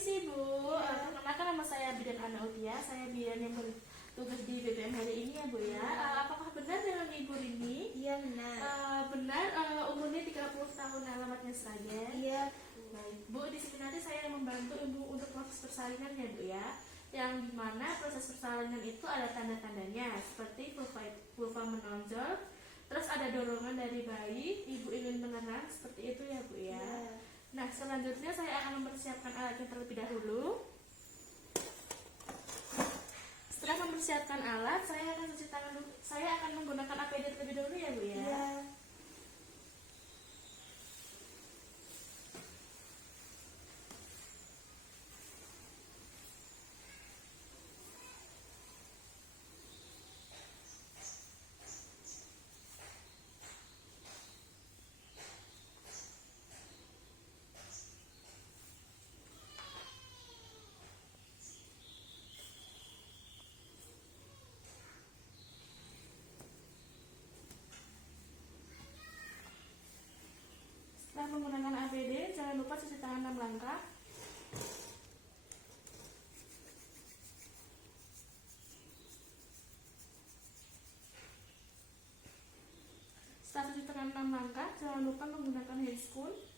Permisi Bu, perkenalkan nama saya Bidan Ana Utia. Saya bidan yang bertugas di BPM hari ini ya Bu ya. Apakah benar dengan Ibu Rini? Iya benar. Benar, umurnya 30 tahun, alamatnya Sragen. Iya. Baik Bu, di sini nanti saya yang membantu Ibu untuk proses persalinan ya Bu ya. Yang dimana proses persalinan itu ada tanda-tandanya seperti vulva menonjol, terus ada dorongan dari bayi, Ibu ingin menerang, seperti itu ya Bu ya. Iya. Nah, selanjutnya saya akan mempersiapkan alatnya terlebih dahulu. Setelah mempersiapkan alat, saya akan cuci tangan dulu. Saya akan menggunakan APD terlebih dahulu ya Bu ya. Iya. Setelah menggunakan APD, jangan lupa cuci tangan 6 langkah. Setelah cuci tangan 6 langkah, jangan lupa menggunakan handscoon.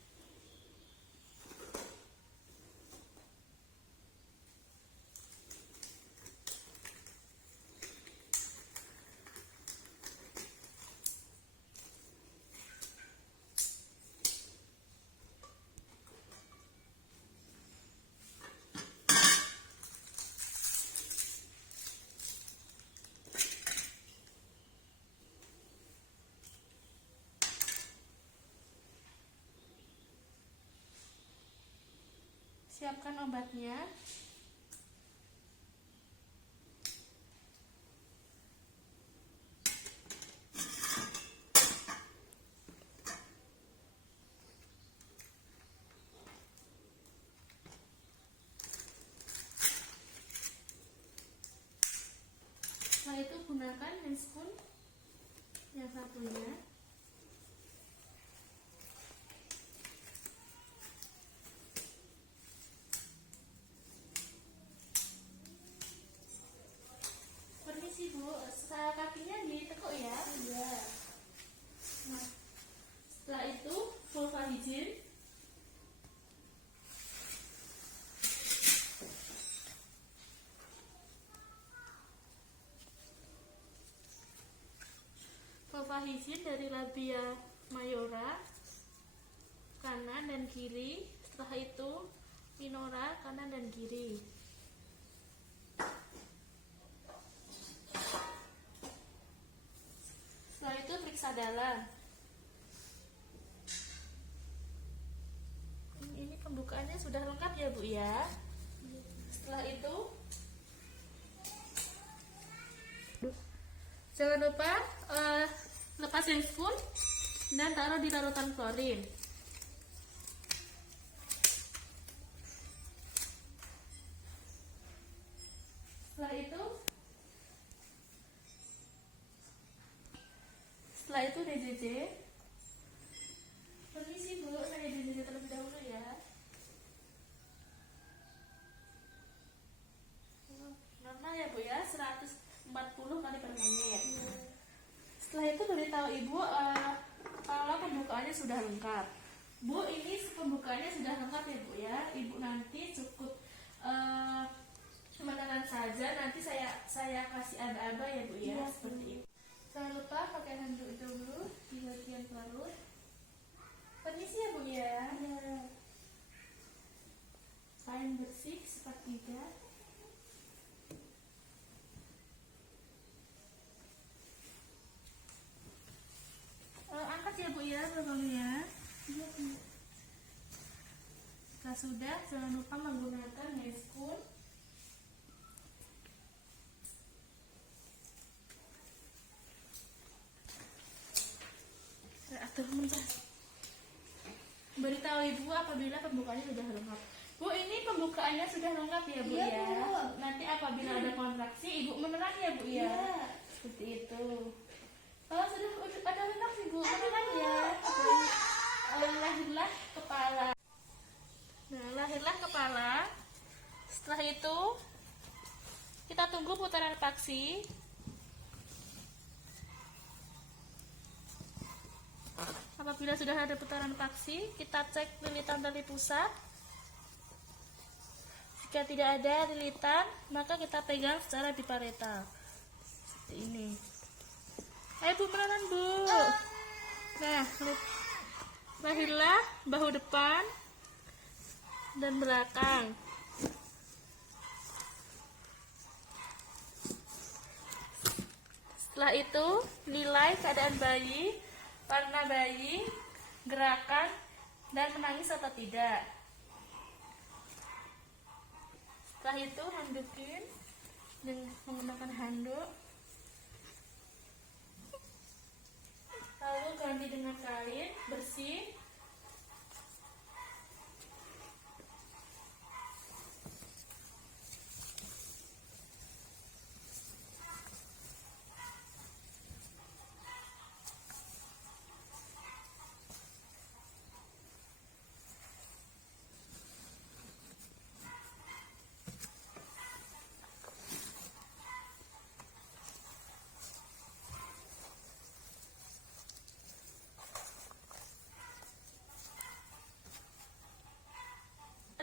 Siapkan obatnya. Setelah itu gunakan handscoon yang satunya. Permisi Bu, kakinya ditekuk ya. Iya. Nah, setelah itu vulva hygiene. Vulva hygiene dari labia mayora kanan dan kiri. Setelah itu minora kanan dan kiri. Setelah itu periksa dalam. Ini pembukaannya sudah lengkap ya Bu ya. Setelah itu jangan lupa lepas handscoon dan taruh di larutan klorin. Setelah itu DJJ. Permisi Bu, saya DJJ terlebih dahulu ya. Normal ya Bu ya, 140 kali per menit. Setelah itu beritahu Ibu kalau pembukaannya sudah lengkap. Bu, ini pembukaannya sudah lengkap ya Bu ya. Ibu nanti cukup menelan saja. Nanti saya kasih aba-aba ya Bu ya, seperti itu. Jangan lupa pakai handuk dulu di bagian perut. Permisi ya Bu ya. Kain bersih sepertiga. Angkat ya Bu ya lubangnya. Jika sudah, jangan lupa menggunakan handscoon. Beritahu Ibu apabila pembukaannya sudah lengkap. Bu, ini pembukaannya sudah lengkap ya Bu Iya, ya. Bu. Nanti apabila ada kontraksi, Ibu menelan ya Bu ya. Iya. Seperti itu. Kalau sudah ada kontraksi Bu, menelan ya. Lahirlah kepala. Nah, lahirlah kepala. Setelah itu kita tunggu putaran paksi. Apabila sudah ada putaran paksi, kita cek lilitan tali pusat. Jika tidak ada lilitan, maka kita pegang secara bipareta seperti ini. Ayo Bu, pelan Bu. Nah, lahirlah bahu depan dan belakang. Setelah itu, nilai keadaan bayi, warna bayi, gerakan, dan menangis atau tidak. Setelah itu, handukin dengan menggunakan handuk. Lalu ganti dengan kain bersih.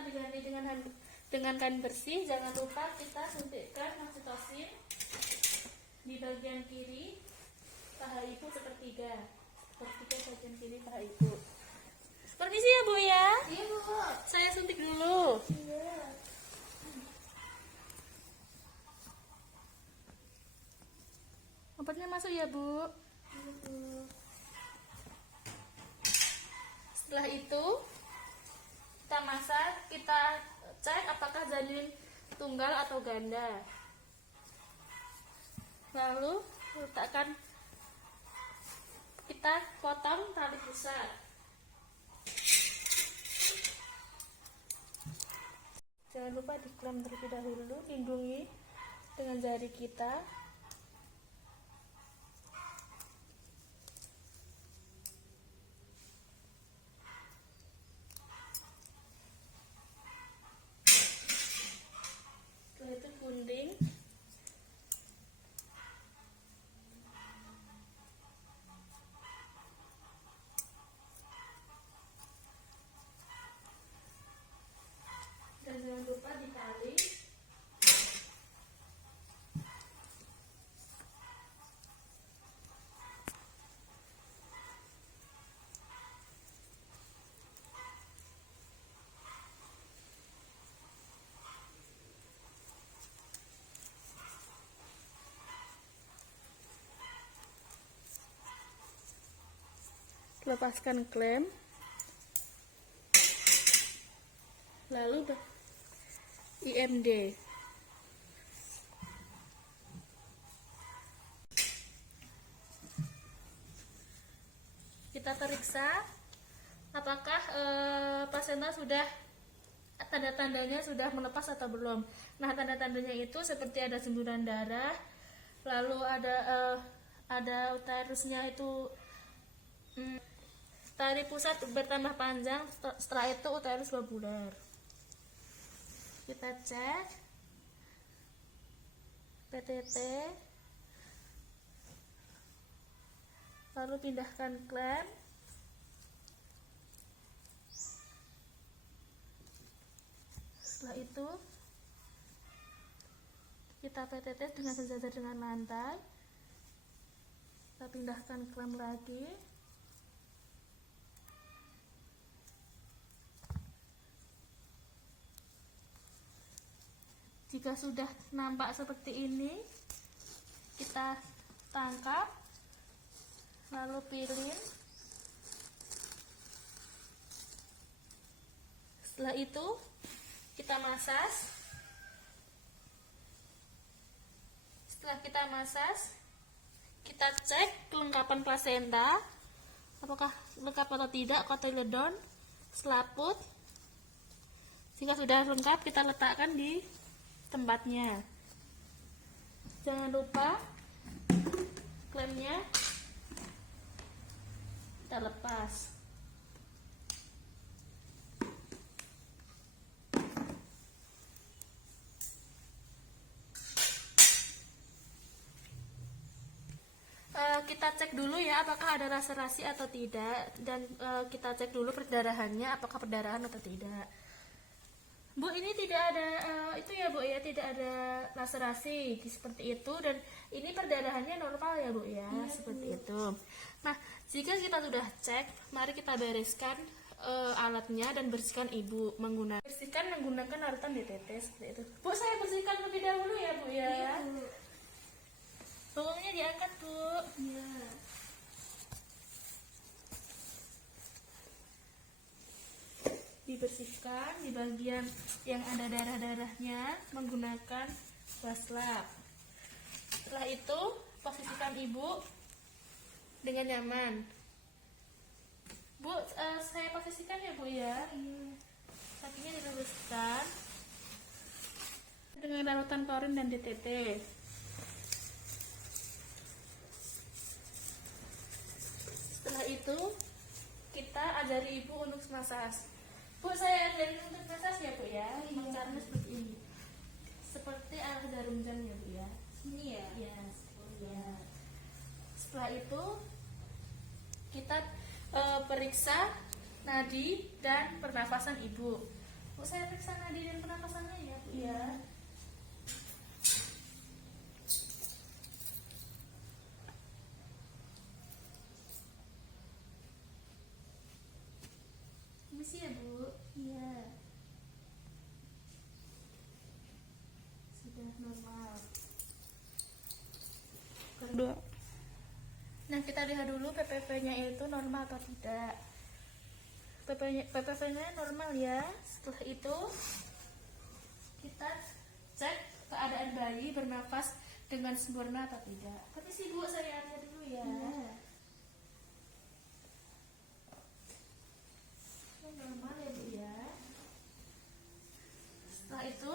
Diganti dengan kain bersih. Jangan lupa kita suntikkan oksitosin di bagian kiri paha ibu sepertiga bagian kiri paha ibu. Permisi ya Bu ya. Iya Bu. Saya suntik dulu. Iya. Obatnya masuk ya Bu. Iya Bu. Setelah itu kita masak, kita cek apakah janin tunggal atau ganda. Lalu letakkan, kita potong tali pusat. Jangan lupa diklem terlebih dahulu, lindungi dengan jari kita. Gunting. Dan jangan lupa ditali. Lepaskan klem, lalu IMD. Kita periksa apakah plasenta sudah, tanda-tandanya sudah melepas atau belum. Nah, tanda-tandanya itu seperti ada semburan darah, lalu ada uterusnya itu tali pusat bertambah panjang. Setelah itu uterus lobular. Kita cek PTT, lalu pindahkan klem. Setelah itu kita PTT dengan sejajar dengan lantai. Kita pindahkan klem lagi. Jika sudah nampak seperti ini, kita tangkap, lalu pilin. Setelah itu kita masas. Setelah kita masas, kita cek kelengkapan plasenta, apakah lengkap atau tidak, kotyledon, selaput. Jika sudah lengkap, kita letakkan di tempatnya. Jangan lupa klemnya kita lepas. kita cek dulu ya apakah ada laserasi atau tidak, dan kita cek dulu perdarahannya apakah perdarahan atau tidak. Bu, ini tidak ada itu ya Bu ya, tidak ada laserasi seperti itu, dan ini perdarahannya normal ya Bu ya, seperti itu. Nah, jika kita sudah cek, mari kita bereskan alatnya dan bersihkan Ibu menggunakan larutan DTT seperti itu. Bu, saya bersihkan lebih dahulu ya Bu ya. Iya, Bu. Bawangnya diangkat Bu. Iya. Dibersihkan di bagian yang ada darah-darahnya menggunakan waslap. Setelah itu posisikan Ibu dengan nyaman. Bu, saya posisikan ya Bu ya. Kakinya diluruskan dengan larutan klorin dan DTT. Setelah itu kita ajari Ibu untuk massage. Bu, saya ajarin untuk massage ya Bu ya. Caranya seperti ini. Seperti arah jarum jam ya Bu ya. Ini ya. Ya, ya. Setelah itu kita periksa nadi dan pernafasan Ibu. Bu, saya periksa nadi dan pernafasannya ya Bu ya. Permisi ya Bu. Iya. Sudah normal. Kedua. Nah, kita lihat dulu PPV-nya itu normal atau tidak. PPV-nya normal ya. Setelah itu kita cek keadaan bayi bernafas dengan sempurna atau tidak. Permisi Bu, saya lihat dulu ya. Iya. Normal ya Bu ya. Setelah itu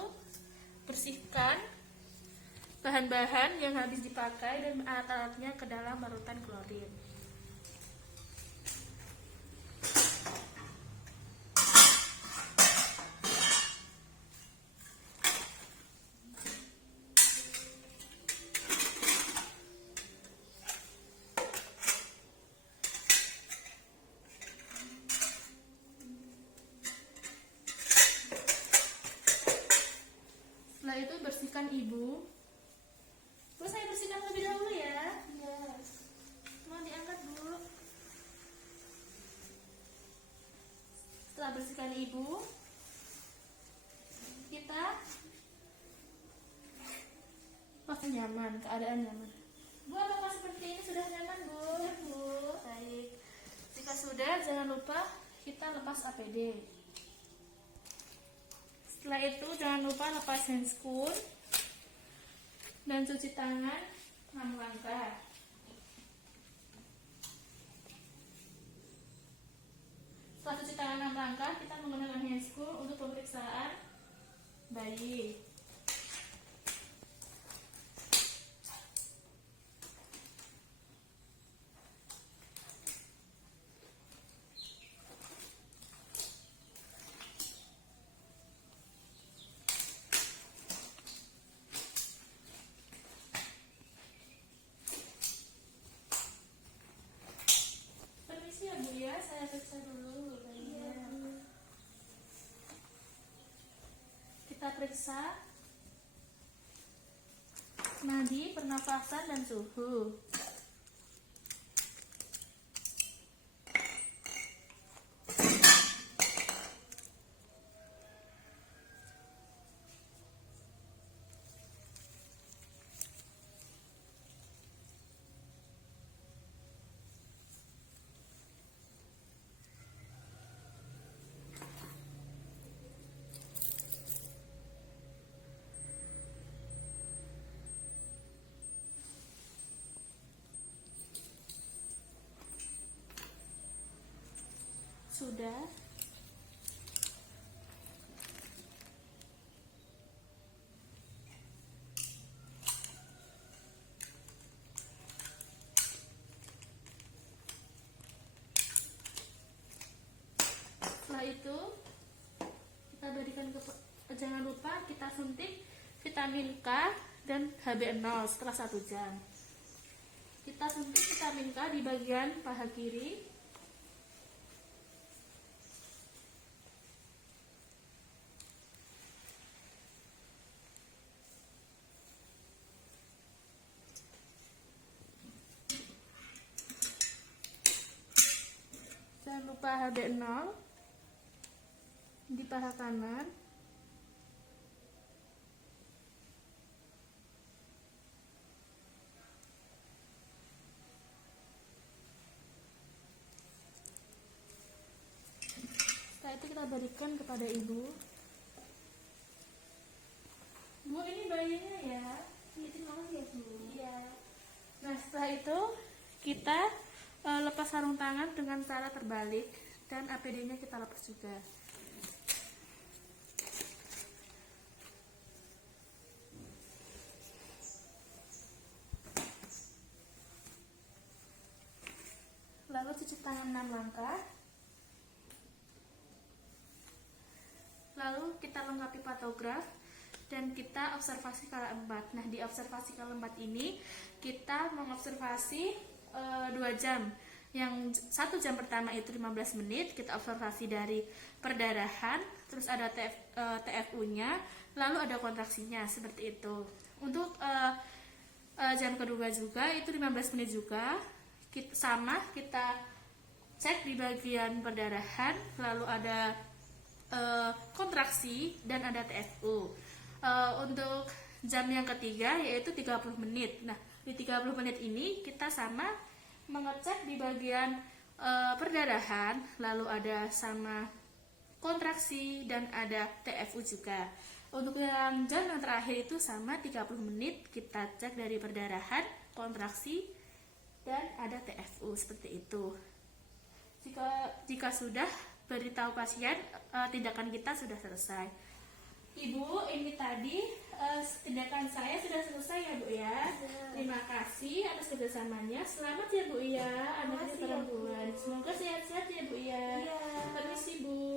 bersihkan bahan-bahan yang habis dipakai dan alat-alatnya ke dalam larutan klorin. Setelah itu bersihkan Ibu. Terus saya bersihkan lebih dahulu ya. Iya. Mau diangkat dulu. Setelah bersihkan Ibu, kita pasti nyaman, keadaan nyaman. Bu, apakah seperti ini sudah nyaman Bu? Iya, Bu. Baik. Jika sudah, jangan lupa kita lepas APD. Setelah itu jangan lupa lepas handscoon dan cuci tangan 6 langkah. Setelah cuci tangan 6 langkah, kita menggunakan handscoon untuk pemeriksaan bayi. Permisi ya Bu ya, saya periksa dulu bayinya. Iya, Bu. Kita periksa nadi, pernafasan, dan suhu. Sudah. Setelah itu kita berikan jangan lupa kita suntik vitamin K dan HB0 setelah 1 jam. Kita suntik vitamin K di bagian paha kiri. Jangan lupa HB0 di paha kanan. Setelah itu kita berikan kepada ibu. Bu, ini bayinya ya. Terima kasih ya, Bu. Iya. Nah, setelah itu kita lepas sarung tangan dengan cara terbalik dan APD-nya kita lepas juga. Lalu cuci tangan 6 langkah. Lalu kita lengkapi patograf dan kita observasi kala 4. Nah, di observasi kala 4 ini kita mengobservasi 2 jam. Yang 1 jam pertama itu 15 menit kita observasi dari perdarahan, terus ada TFU-nya, lalu ada kontraksinya, seperti itu. Untuk jam kedua juga itu 15 menit juga. Kita cek di bagian perdarahan, lalu ada kontraksi dan ada TFU. Untuk jam yang ketiga yaitu 30 menit. Nah, di 30 menit ini kita sama mengecek di bagian perdarahan, lalu ada sama kontraksi dan ada TFU juga. Untuk yang jam yang terakhir itu sama 30 menit kita cek dari perdarahan, kontraksi dan ada TFU, seperti itu. Jika sudah, beritahu pasien tindakan kita sudah selesai. Ibu, ini tadi tindakan saya sudah selesai ya, Bu ya. Terima kasih atas kerjasamanya. Selamat ya, Bu ya, anak perempuan. Semoga sehat-sehat ya, Bu ya. Permisi, Bu.